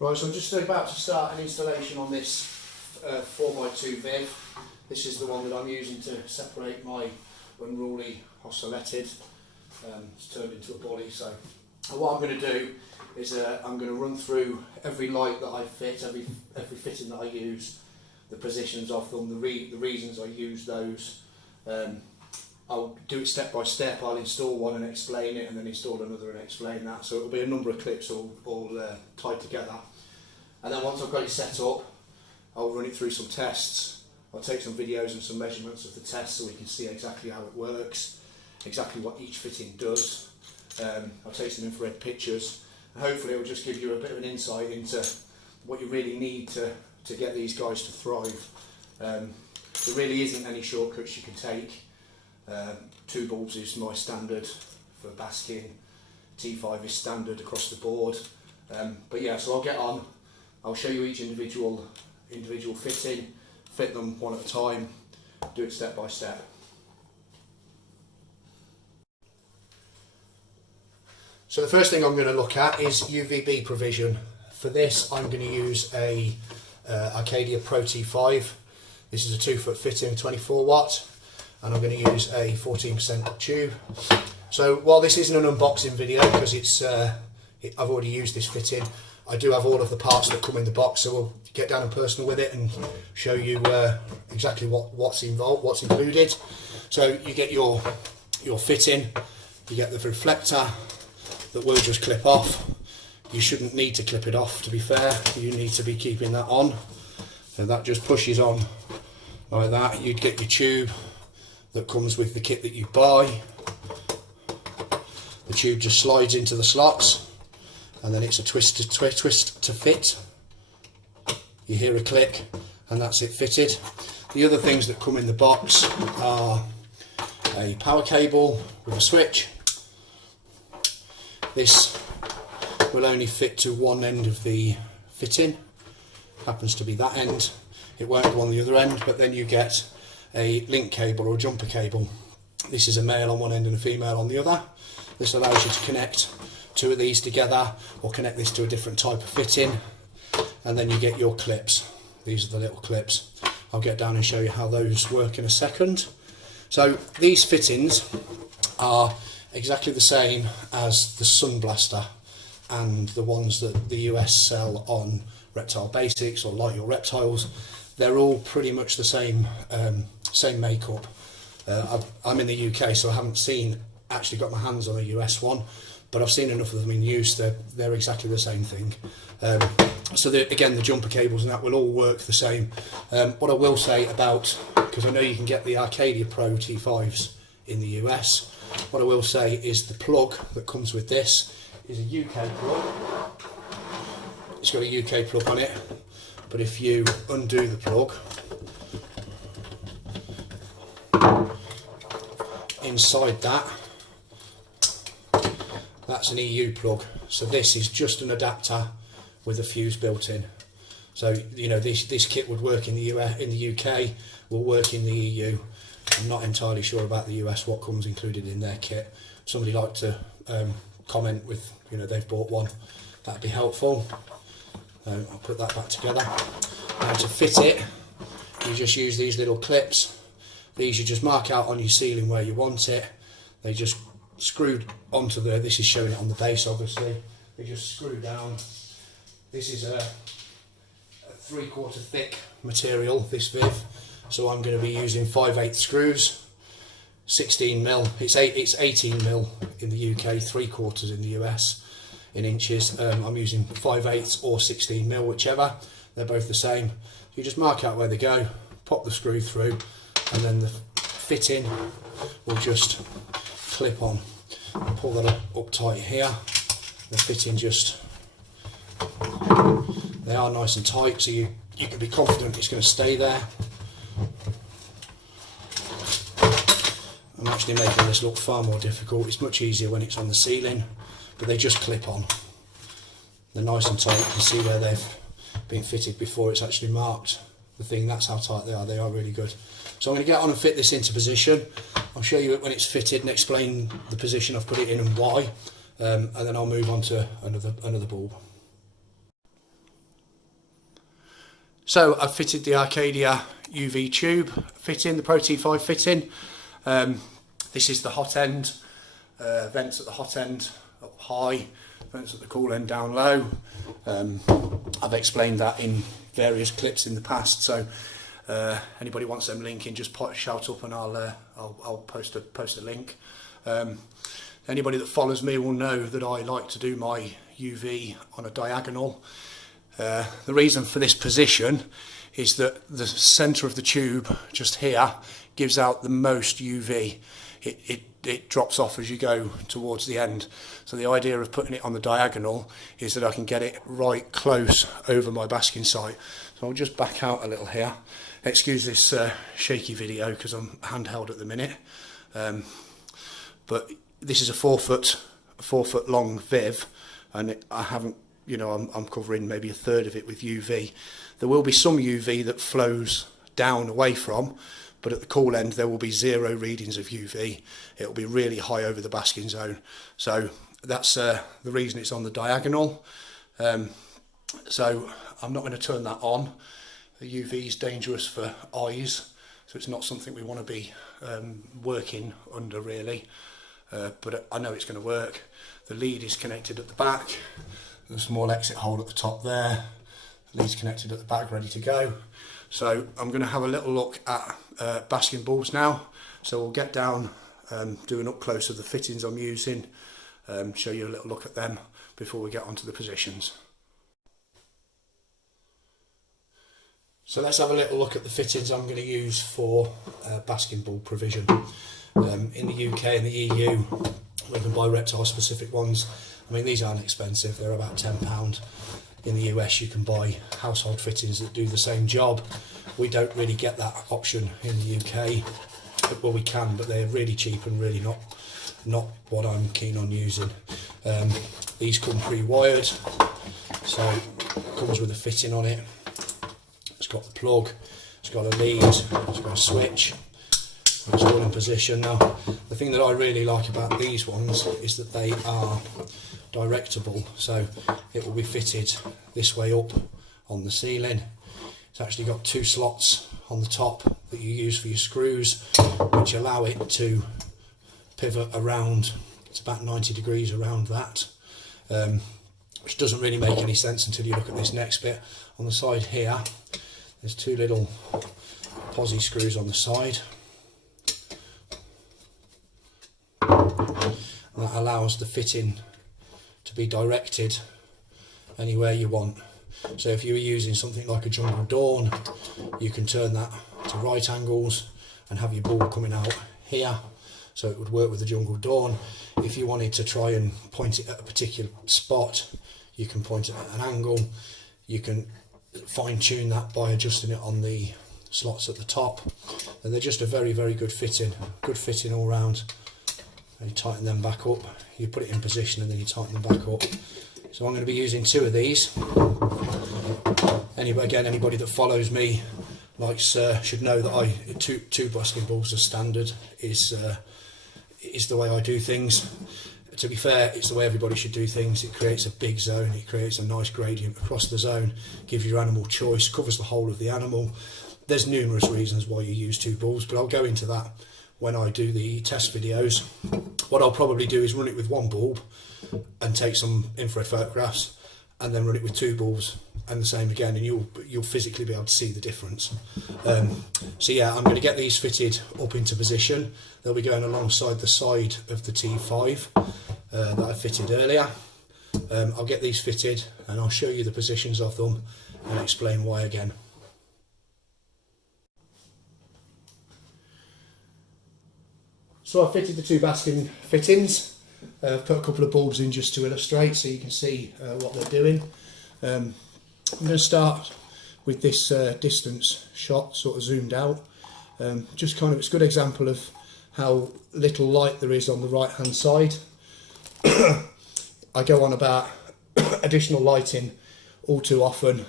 Right, so I'm just about to start an installation on this 4x2 Viv. This is the one that I'm using to separate my unruly ocellated. It's turned into a body, so what I'm going to do is I'm going to run through every light that I fit, every fitting that I use, the positions of them, the reasons I use those. I'll do it step by step. I'll install one and explain it, and then install another and explain that. So it'll be a number of clips all tied together. And then once I've got it set up, I'll run it through some tests. I'll take some videos and some measurements of the test so we can see exactly how it works, exactly what each fitting does. I'll take some infrared pictures, and hopefully it'll just give you a bit of an insight into what you really need to get these guys to thrive. There really isn't any shortcuts you can take. 2 bulbs is my standard for Baskin, T5 is standard across the board. But yeah, so I'll get on, I'll show you each individual fitting, fit them one at a time, do it step by step. So the first thing I'm going to look at is UVB provision. For this I'm going to use a Arcadia Pro T5. This is a 2-foot fitting, 24 watt. And I'm going to use a 14% tube. So while this isn't an unboxing video because I've already used this fitting, I do have all of the parts that come in the box, so we'll get down and personal with it and show you exactly what's involved, what's included. So you get your fitting, you get the reflector that will just clip off. You shouldn't need to clip it off, to be fair. You need to be keeping that on. So that just pushes on like that. You'd get your tube that comes with the kit that you buy. The tube just slides into the slots, and then it's a twist to fit. You hear a click, and that's it fitted. The other things that come in the box are a power cable with a switch. This will only fit to one end of the fitting, happens to be that end. It won't go on the other end, but then you get a link cable or a jumper cable. This is a male on one end and a female on the other. This allows you to connect 2 of these together or connect this to a different type of fitting, and then you get your clips. These are the little clips. I'll get down and show you how those work in a second. So these fittings are exactly the same as the Sun Blaster and the ones that the US sell on Reptile Basics or Light Your Reptiles. They're all pretty much the same makeup. I'm in the UK, so I haven't actually got my hands on a US one, but I've seen enough of them in use. They're exactly the same thing. So again, the jumper cables and that will all work the same. What I will say about, because I know you can get the Arcadia Pro T5s in the US, what I will say is the plug that comes with this is a UK plug. It's got a UK plug on it. But if you undo the plug, inside that's an EU plug. So this is just an adapter with a fuse built in. So you know this kit would work in the UK, will work in the EU. I'm not entirely sure about the US what comes included in their kit. Somebody like to comment with they've bought one. That'd be helpful. I'll put that back together. Now to fit it, you just use these little clips. These you just mark out on your ceiling where you want it. They just screwed onto this is showing it on the base obviously. They just screw down. This is a 3/4 thick material, this Viv. So I'm going to be using 5/8 screws, 16mm. It's 18mm in the UK, 3/4 in the US. In inches, I'm using 5/8 or 16mm, whichever. They're both the same. You just mark out where they go, pop the screw through, and then the fitting will just clip on. Pull that up tight here. The fitting they are nice and tight, so you can be confident it's going to stay there. I'm actually making this look far more difficult. It's much easier when it's on the ceiling. But they just clip on. They're nice and tight. You can see where they've been fitted before it's actually marked the thing. That's how tight they are. They are really good. So I'm going to get on and fit this into position. I'll show you it when it's fitted and explain the position I've put it in and why, and then I'll move on to another bulb. So I've fitted the Arcadia UV tube fitting, the Pro T5 fitting. This is the hot end, vents at the hot end up high, vents at the cool end down low. I've explained that in various clips in the past, so anybody wants them linking, just shout up and I'll post a link. Anybody that follows me will know that I like to do my UV on a diagonal. The reason for this position is that the centre of the tube just here gives out the most UV. It drops off as you go towards the end. So the idea of putting it on the diagonal is that I can get it right close over my basking site. So I'll just back out a little here. Excuse this shaky video because I'm handheld at the minute. But this is a 4 foot long viv, and I haven't, you know, I'm covering maybe a third of it with UV. There will be some UV that flows down away from, but at the cool end there will be 0 readings of UV. It will be really high over the basking zone. So that's the reason it's on the diagonal. So I'm not going to turn that on. The UV is dangerous for eyes, so it's not something we want to be working under really. But I know it's going to work. The lead is connected at the back. There's a small exit hole at the top there. The lead's connected at the back, ready to go. So I'm going to have a little look at basking bulbs now. So we'll get down, do an up close of the fittings I'm using, show you a little look at them before we get onto the positions. So let's have a little look at the fittings I'm going to use for basking bulb provision. In the UK and the EU, we can buy reptile specific ones. I mean, these aren't expensive, they're about £10. In the US you can buy household fittings that do the same job. We don't really get that option in the UK. Well, we can, but they're really cheap and really not what I'm keen on using. These come pre-wired, so it comes with a fitting on it. It's got the plug, it's got a lead, it's got a switch. It's all in position now. The thing that I really like about these ones is that they are directable, so it will be fitted this way up on the ceiling. It's actually got 2 slots on the top that you use for your screws, which allow it to pivot around. It's about 90 degrees around that, which doesn't really make any sense until you look at this next bit. On the side here, there's 2 little posi screws on the side. And that allows the fitting to be directed anywhere you want. So if you were using something like a Jungle Dawn, you can turn that to right angles and have your bulb coming out here, so it would work with the Jungle Dawn. If you wanted to try and point it at a particular spot, you can point it at an angle. You can fine tune that by adjusting it on the slots at the top, and they're just a very, very good fitting all round. You tighten them back up, you put it in position and then you tighten them back up. So I'm going to be using 2 of these. Anybody that follows me should know that two basking bulbs as standard is the way I do things. To be fair, it's the way everybody should do things. It creates a big zone, it creates a nice gradient across the zone, gives your animal choice, covers the whole of the animal. There's numerous reasons why you use 2 bulbs, but I'll go into that when I do the test videos. What I'll probably do is run it with 1 bulb and take some infrared photographs, and then run it with 2 bulbs and the same again, and you'll physically be able to see the difference. So yeah, I'm going to get these fitted up into position. They'll be going alongside the side of the T5 that I fitted earlier. I'll get these fitted and I'll show you the positions of them and explain why again. So I've fitted the 2 basking fittings. I've put a couple of bulbs in just to illustrate so you can see what they're doing. I'm going to start with this distance shot, sort of zoomed out. Just kind of, it's a good example of how little light there is on the right hand side. I go on about additional lighting all too often.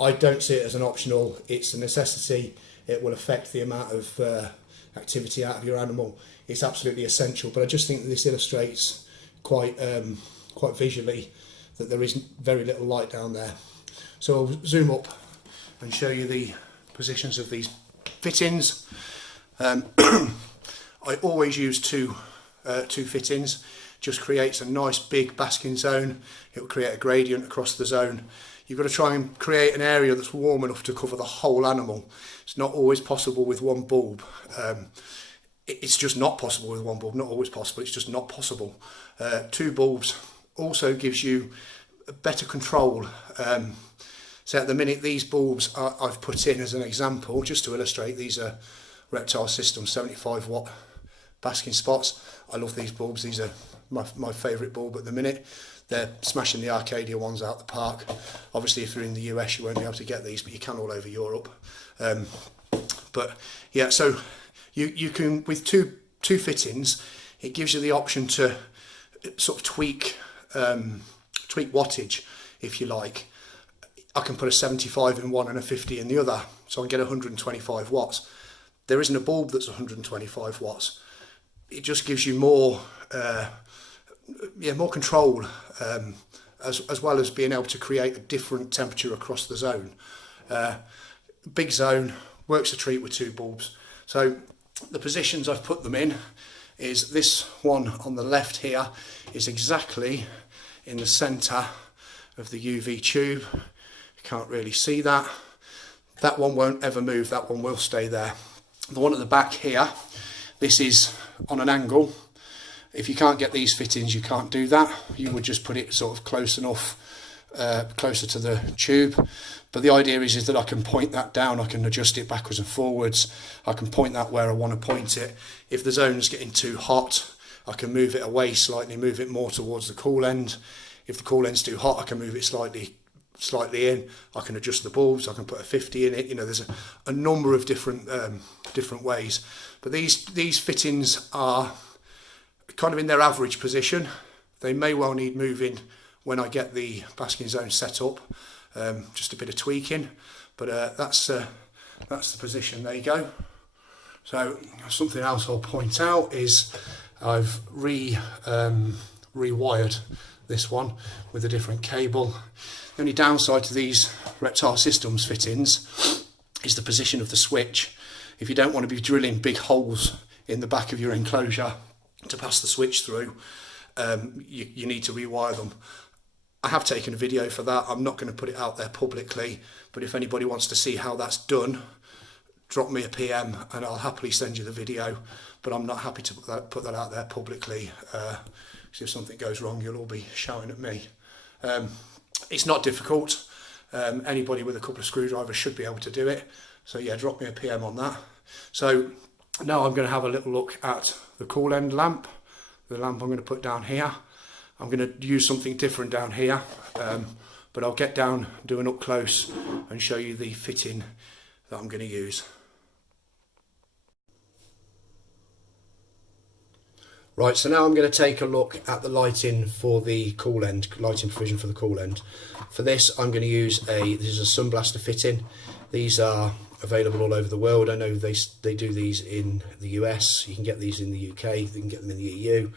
I don't see it as an optional, it's a necessity. It will affect the amount of activity out of your animal. It's absolutely essential, but I just think that this illustrates quite visually that there is very little light down there. So I'll zoom up and show you the positions of these fittings. I always use two fittings. Just creates a nice big basking zone. It will create a gradient across the zone. You've got to try and create an area that's warm enough to cover the whole animal. It's not always possible with one bulb. It's just not possible with one bulb. Not always possible, it's just not possible. Two bulbs also gives you better control. So at the minute, these bulbs I've put in as an example, just to illustrate. These are Reptile System 75 watt basking spots. I love these bulbs. These are my favourite bulb at the minute. They're smashing the Arcadia ones out the park. Obviously, if you're in the US, you won't be able to get these, but you can all over Europe. But yeah, so you can, with two fittings, it gives you the option to sort of tweak wattage, if you like. I can put a 75 in one and a 50 in the other, so I can get 125 watts. There isn't a bulb that's 125 watts. It just gives you more control, as well as being able to create a different temperature across the zone. Big zone, works a treat with two bulbs. So the positions I've put them in is this one on the left here is exactly in the centre of the UV tube. You can't really see that. That one won't ever move, that one will stay there. The one at the back here, this is on an angle. If you can't get these fittings, you can't do that. You would just put it sort of close enough, closer to the tube. But the idea is that I can point that down, I can adjust it backwards and forwards, I can point that where I want to point it. If the zone's getting too hot, I can move it away slightly, move it more towards the cool end. If the cool end's too hot, I can move it slightly in. I can adjust the bulbs, I can put a 50 in it. You know, there's a number of different ways. But these fittings are kind of in their average position. They may well need moving when I get the basking zone set up. Just a bit of tweaking, but that's the position. There you go. So something else I'll point out is I've rewired this one with a different cable. The only downside to these Reptile Systems fittings is the position of the switch. If you don't want to be drilling big holes in the back of your enclosure to pass the switch through, you need to rewire them. I have taken a video for that. I'm not going to put it out there publicly, but if anybody wants to see how that's done, drop me a PM and I'll happily send you the video. But I'm not happy to put that out there publicly. So if something goes wrong, you'll all be shouting at me. It's not difficult. Anybody with a couple of screwdrivers should be able to do it. So yeah, drop me a PM on that. So now I'm going to have a little look at the cool end lamp. The lamp I'm going to put down here. I'm going to use something different down here, but I'll get down, do an up close and show you the fitting that I'm going to use. Right, so now I'm going to take a look at the lighting for the cool end, lighting provision for the cool end. For this, I'm going to use this is a Sunglass fitting. These are available all over the world. I know they do these in the US. You can get these in the UK. You can get them in the EU.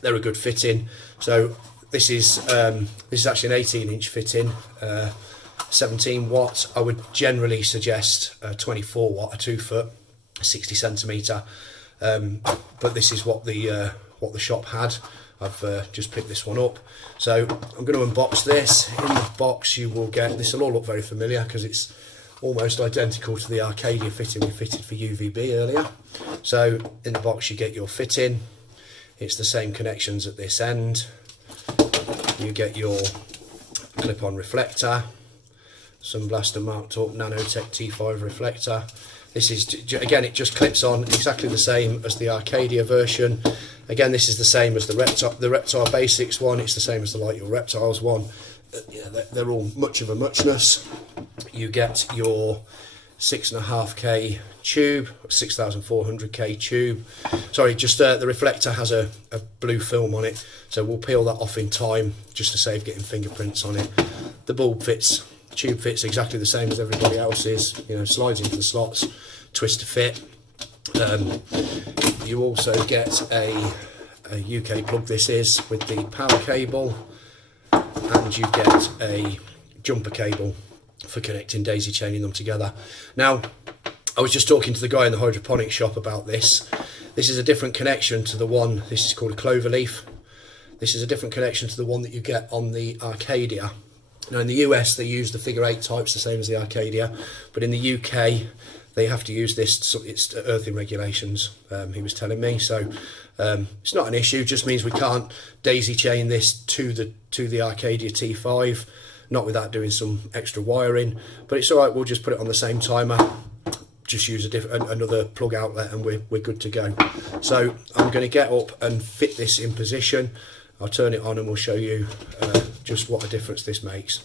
They're a good fitting. So this is actually an 18-inch fitting, 17 watt. I would generally suggest a 24 watt, a 2 foot, 60 centimetre. But this is what the shop had. I've just picked this one up. So I'm going to unbox this. In the box you will get, this will all look very familiar because it's almost identical to the Arcadia fitting we fitted for UVB earlier. So in the box you get your fitting. It's the same connections at this end. You get your clip-on reflector, Sunblaster marked up Nanotech T5 reflector. This is, again, it just clips on exactly the same as the Arcadia version. Again, this is the same as the Reptile Basics one. It's the same as the Like Your Reptiles one. They're all much of a muchness. You get your 6.5K tube, 6,400K tube. Sorry, just the reflector has a blue film on it, so we'll peel that off in time just to save getting fingerprints on it. The bulb fits, tube fits exactly the same as everybody else's. You know, slides into the slots, twist to fit. You also get a UK plug. This is with the power cable, and you get a jumper cable. for connecting, daisy chaining them together. Now, I was just talking to the guy in the hydroponic shop about this. This is a different connection to the one, this is called a clover leaf. This is a different connection to the one that you get on the Arcadia. Now in the US they use the figure 8 types, the same as the Arcadia, but in the UK they have to use this, so it's earthing regulations, he was telling me. So it's not an issue, just means we can't daisy chain this to the Arcadia T5, not without doing some extra wiring, but it's alright, we'll just put it on the same timer, just use another plug outlet, and we're good to go. So I'm going to get up and fit this in position. I'll turn it on and we'll show you just what a difference this makes.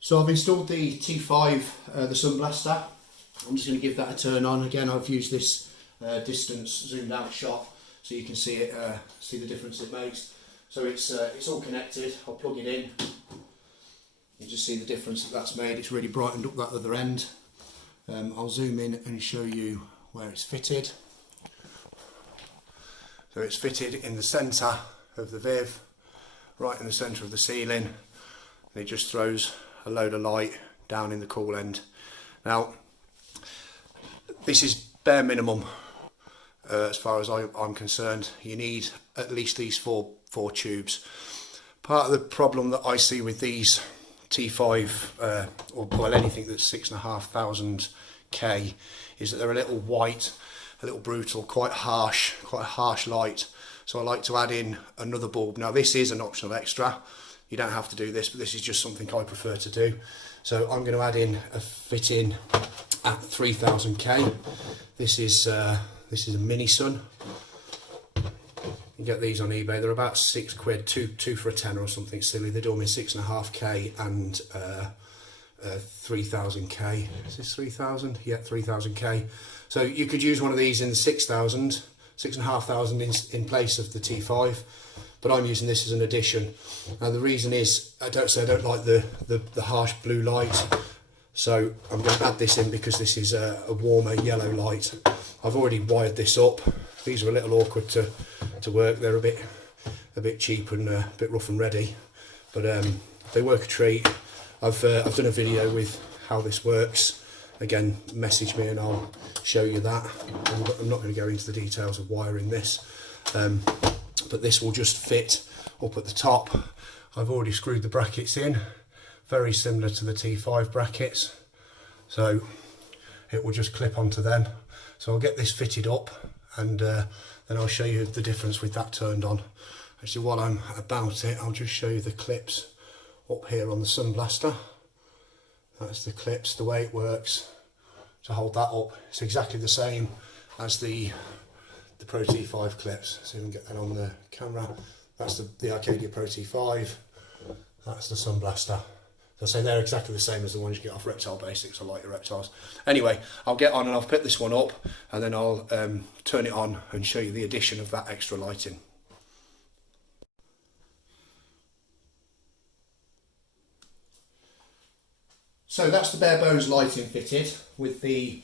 So I've installed the T5, the Sun Blaster. I'm just going to give that a turn on. Again, I've used this distance zoomed out shot so you can see it, see the difference it makes. So it's all connected. I'll plug it in. You just see the difference that's made. It's really brightened up that other end. I'll zoom in and show you where it's fitted. So it's fitted in the centre of the Viv, right in the centre of the ceiling, and it just throws a load of light down in the cool end. Now, this is bare minimum as far as I'm concerned. You need at least these four tubes. Part of the problem that I see with these T5 or well, anything that's 6,500 K is that they're a little white, a little brutal, quite a harsh light. So I like to add in another bulb. Now this is an optional extra, you don't have to do this, but this is just something I prefer to do. So I'm going to add in a fit-in at 3000 K. This is a MiniSun. You get these on eBay, they're about £6, two for a tenner or something silly. They do them in 6.5K and 3000K. Is this 3000? Yeah, 3000K. So you could use one of these in the 6,000, 6,500 in place of the T5, but I'm using this as an addition. Now the reason is, I don't like the harsh blue light, so I'm going to add this in because this is a warmer yellow light. I've already wired this up. These are a little awkward to work. They're a bit cheap and a bit rough and ready, but they work a treat. I've done a video with how this works. Again, message me and I'll show you that. I'm not going to go into the details of wiring this, but this will just fit up at the top. I've already screwed the brackets in, very similar to the T5 brackets, so it will just clip onto them. So I'll get this fitted up and then I'll show you the difference with that turned on. Actually, while I'm about it, I'll just show you the clips up here on the Sun Blaster. That's the clips, the way it works to hold that up. It's exactly the same as the Pro T5 clips. So you can get that on the camera. That's the Arcadia Pro T5. That's the Sun Blaster. So I say they're exactly the same as the ones you get off Reptile Basics or Lighter Reptiles. Anyway, I'll get on and I'll pick this one up and then I'll turn it on and show you the addition of that extra lighting. So that's the bare bones lighting fitted with the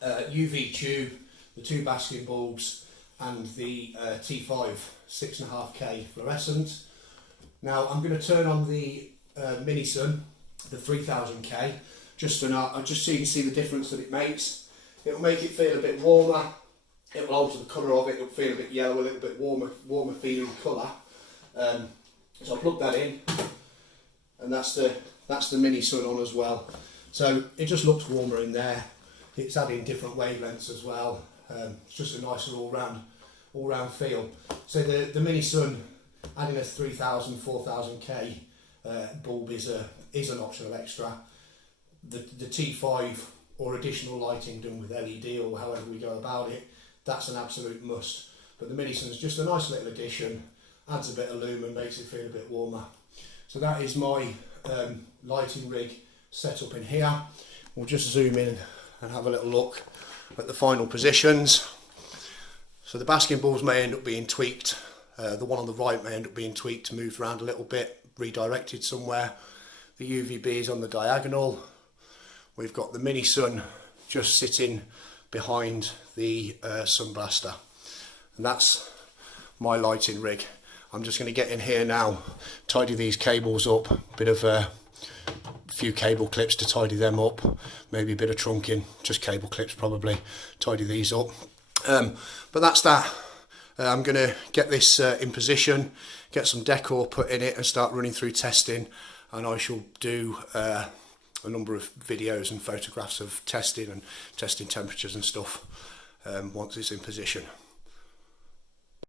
UV tube, the 2 Baskin bulbs and the T5 6.5K fluorescent. Now I'm going to turn on the MiniSun, the 3000K, just so you can see the difference that it makes. It will make it feel a bit warmer, it will alter the colour of it, it will feel a bit yellow, a little bit warmer feeling colour. So I'll plug that in, and that's the MiniSun on as well. So it just looks warmer in there. It's adding different wavelengths as well. It's just a nicer all-round feel. So the MiniSun, adding a 3000, 4000K bulb is an optional extra. The T5 or additional lighting done with LED or however we go about it, that's an absolute must. But the MiniSun is just a nice little addition, adds a bit of lumen, makes it feel a bit warmer. So that is my lighting rig set up in here. We'll just zoom in and have a little look at the final positions. So the Baskin bulbs may end up being tweaked. The one on the right may end up being tweaked, moved around a little bit, redirected somewhere. The UVB is on the diagonal. We've got the MiniSun just sitting behind the Sun Blaster. And that's my lighting rig. I'm just going to get in here now, tidy these cables up, bit of a few cable clips to tidy them up, maybe a bit of trunking, just cable clips probably, tidy these up. But that's that. I'm going to get this in position, get some decor put in it and start running through testing, and I shall do a number of videos and photographs of testing and testing temperatures and stuff once it's in position.